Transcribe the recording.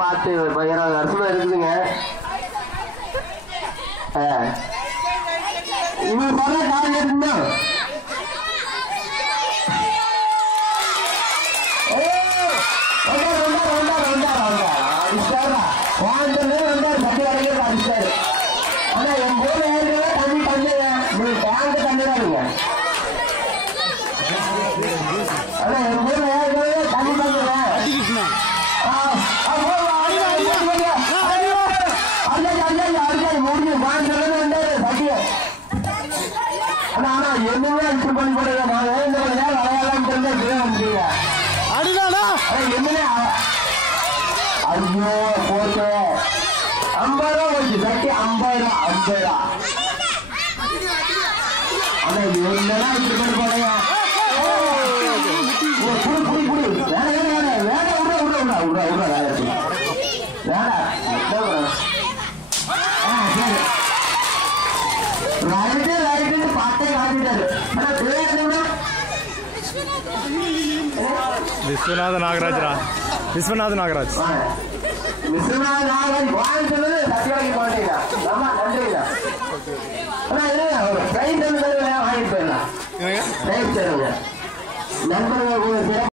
பார்த்து 20 வருஷமா இருக்குதுங்க. இவங்க சொல்ற காரணம் இருந்தா அடிச்சாரு. ஆனா என் போல ஏற்கனவே தண்ணி தந்துங்க, நீங்க டேங்க் தந்துடாதீங்க. ஆனா என் போல ஏற்கனவே தண்ணி தந்துங்க. என்னங்க இப்படி பண்ணி போடுங்க, நான் வேணும் விளையாடலாம் தெரிஞ்ச அடிதாடா என்னங்க. ஐயோ போட்டு 50 ரூபா போச்சு சட்டி, 50 ரூபா 50 ரூபா. ஆனா என்னன்னா இப்படி பண்ணி போடுங்க. புடி புடி புடி வேணா வேணா வேணா வேணா விட்றா விட்றா விட்றா விட்றா வேலை வேணா. சரி ரைட்டு ரைட்டு பாட்டை காட்டிட்டாரு. ஆனா விஸ்வநாத நாகராஜ் விஸ்வநாத நாகராஜ் விஸ்வநாத நாகராஜ் வாங்க சொன்னது சத்தியவாங்கி போட்டீங்க. ரொம்ப நன்றிங்க. ஆனா இல்லைங்க ஒரு ட்ரெயின் வாங்கிட்டு போயிடலாம். நண்பர்கள்